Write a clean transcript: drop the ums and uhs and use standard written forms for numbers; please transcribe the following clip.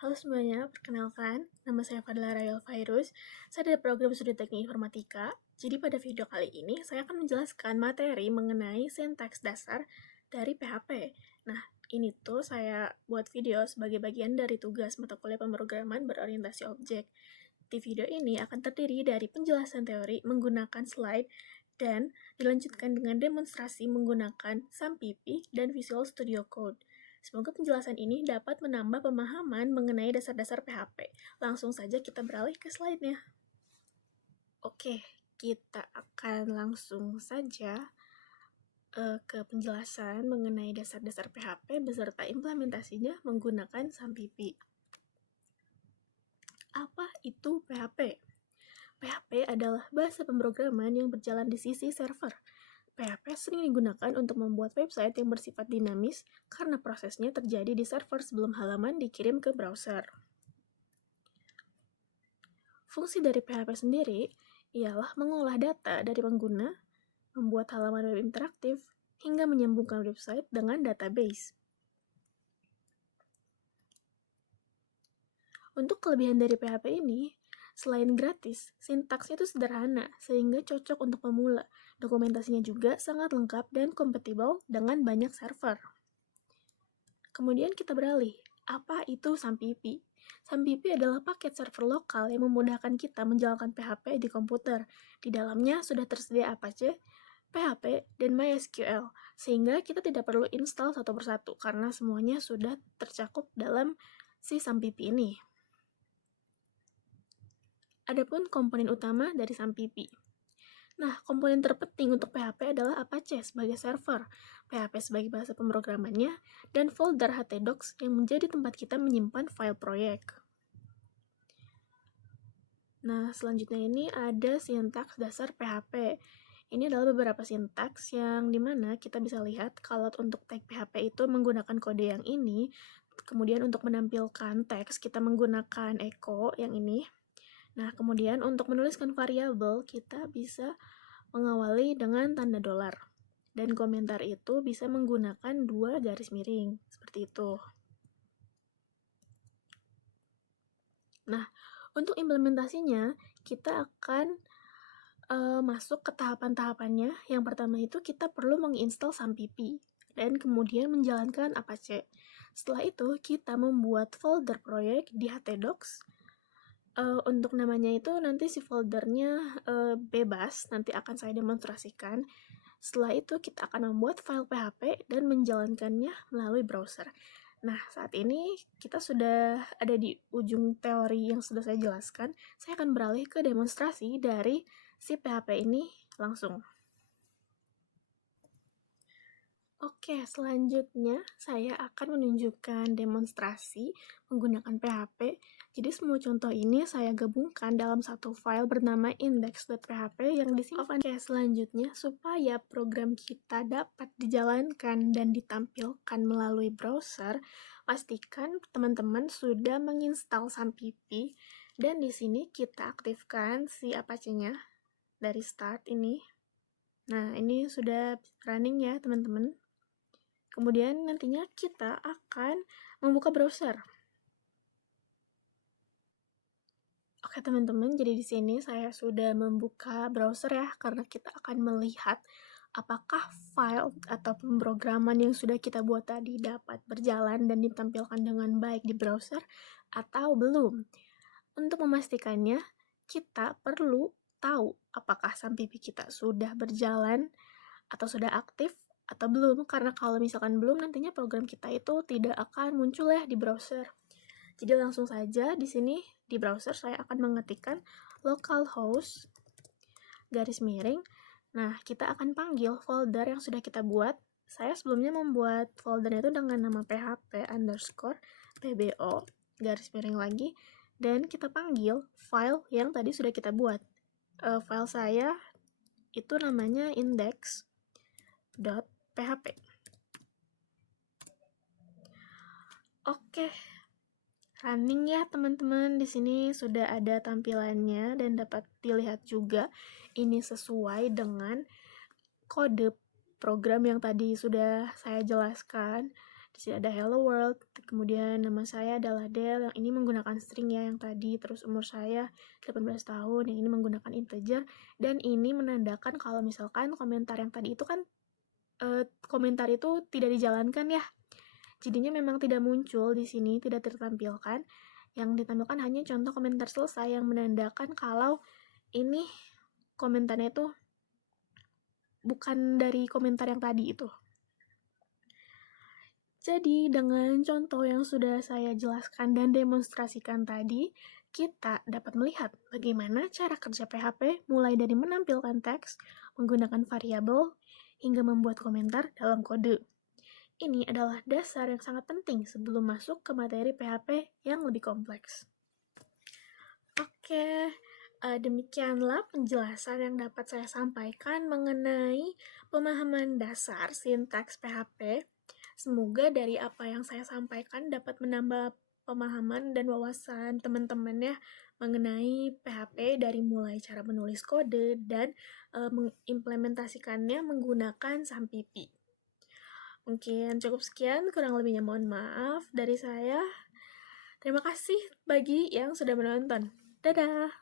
Halo semuanya, perkenalkan, nama saya Fadla Rayal Fairuz. Saya dari program Studi Teknik Informatika. Jadi pada video kali ini, saya akan menjelaskan materi mengenai sintaks dasar dari PHP. Nah, ini tuh saya buat video sebagai bagian dari tugas mata kuliah pemrograman berorientasi objek. Di video ini akan terdiri dari penjelasan teori menggunakan slide dan dilanjutkan dengan demonstrasi menggunakan SAMPP dan Visual Studio Code. Semoga penjelasan ini dapat menambah pemahaman mengenai dasar-dasar PHP. Langsung saja kita beralih ke slide-nya. Oke, kita akan langsung saja ke penjelasan mengenai dasar-dasar PHP beserta implementasinya menggunakan SAMPP. Apa itu PHP? PHP adalah bahasa pemrograman yang berjalan di sisi server. PHP sering digunakan untuk membuat website yang bersifat dinamis karena prosesnya terjadi di server sebelum halaman dikirim ke browser. Fungsi dari PHP sendiri ialah mengolah data dari pengguna, membuat halaman web interaktif, hingga menyambungkan website dengan database. Untuk kelebihan dari PHP ini, selain gratis, sintaksnya itu sederhana sehingga cocok untuk pemula. Dokumentasinya juga sangat lengkap dan kompatibel dengan banyak server. Kemudian kita beralih, apa itu SAMPP? SAMPP adalah paket server lokal yang memudahkan kita menjalankan PHP di komputer. Di dalamnya sudah tersedia Apache, PHP, dan MySQL, sehingga kita tidak perlu install satu persatu karena semuanya sudah tercakup dalam si SAMPP ini. Adapun komponen utama dari SAMPP. Nah, komponen terpenting untuk PHP adalah Apache sebagai server, PHP sebagai bahasa pemrogramannya, dan folder htdocs yang menjadi tempat kita menyimpan file proyek. Nah, selanjutnya ini ada sintaks dasar PHP. Ini adalah beberapa sintaks yang dimana kita bisa lihat kalau untuk tag PHP itu menggunakan kode yang ini, kemudian untuk menampilkan teks kita menggunakan echo yang ini. Nah, kemudian untuk menuliskan variabel kita bisa mengawali dengan tanda dolar. Dan komentar itu bisa menggunakan 2 garis miring, seperti itu. Nah, untuk implementasinya, kita akan masuk ke tahapan-tahapannya. Yang pertama itu kita perlu menginstal SAMPP, dan kemudian menjalankan Apache. Setelah itu, kita membuat folder proyek di htdocs. Untuk namanya itu nanti si foldernya bebas, nanti akan saya demonstrasikan. Setelah itu kita akan membuat file PHP dan menjalankannya melalui browser. Nah, saat ini kita sudah ada di ujung teori yang sudah saya jelaskan. Saya akan beralih ke demonstrasi dari si PHP ini langsung. Oke, selanjutnya saya akan menunjukkan demonstrasi menggunakan PHP. Jadi semua contoh ini saya gabungkan dalam satu file bernama index.php yang disimpan. Oke, selanjutnya supaya program kita dapat dijalankan dan ditampilkan melalui browser, pastikan teman-teman sudah menginstal SAMPP dan di sini kita aktifkan si Apache-nya dari start ini. Nah, ini sudah running ya, teman-teman. Kemudian nantinya kita akan membuka browser. Oke teman-teman, jadi di sini saya sudah membuka browser ya, karena kita akan melihat apakah file atau pemrograman yang sudah kita buat tadi dapat berjalan dan ditampilkan dengan baik di browser atau belum. Untuk memastikannya, kita perlu tahu apakah SAMPP kita sudah berjalan atau sudah aktif atau belum, karena kalau misalkan belum nantinya program kita itu tidak akan muncul ya di browser. Jadi langsung saja di sini di browser saya akan mengetikkan localhost garis miring. Nah, kita akan panggil folder yang sudah kita buat. Saya sebelumnya membuat folder itu dengan nama php_pbo garis miring lagi, dan kita panggil file yang tadi sudah kita buat. File saya itu namanya index.php. Oke, running ya teman-teman. Di sini sudah ada tampilannya dan dapat dilihat juga ini sesuai dengan kode program yang tadi sudah saya jelaskan. Di Di sini ada hello world, kemudian nama saya adalah Del, yang ini menggunakan string ya yang tadi, terus umur saya 18 tahun, yang ini menggunakan integer, dan ini menandakan kalau misalkan komentar yang tadi itu kan komentar itu tidak dijalankan ya. Jadinya memang tidak muncul di sini, tidak tertampilkan. Yang ditampilkan hanya contoh komentar selesai yang menandakan kalau ini komentarnya itu bukan dari komentar yang tadi itu. Jadi, dengan contoh yang sudah saya jelaskan dan demonstrasikan tadi, kita dapat melihat bagaimana cara kerja PHP mulai dari menampilkan teks, menggunakan variabel, hingga membuat komentar dalam kode. Ini adalah dasar yang sangat penting sebelum masuk ke materi PHP yang lebih kompleks. Oke, demikianlah penjelasan yang dapat saya sampaikan mengenai pemahaman dasar sintaks PHP. Semoga dari apa yang saya sampaikan dapat menambah pemahaman dan wawasan teman-teman ya mengenai PHP dari mulai cara menulis kode dan mengimplementasikannya menggunakan SAMPP. Mungkin cukup sekian, kurang lebihnya mohon maaf dari saya. Terima kasih bagi yang sudah menonton. Dadah!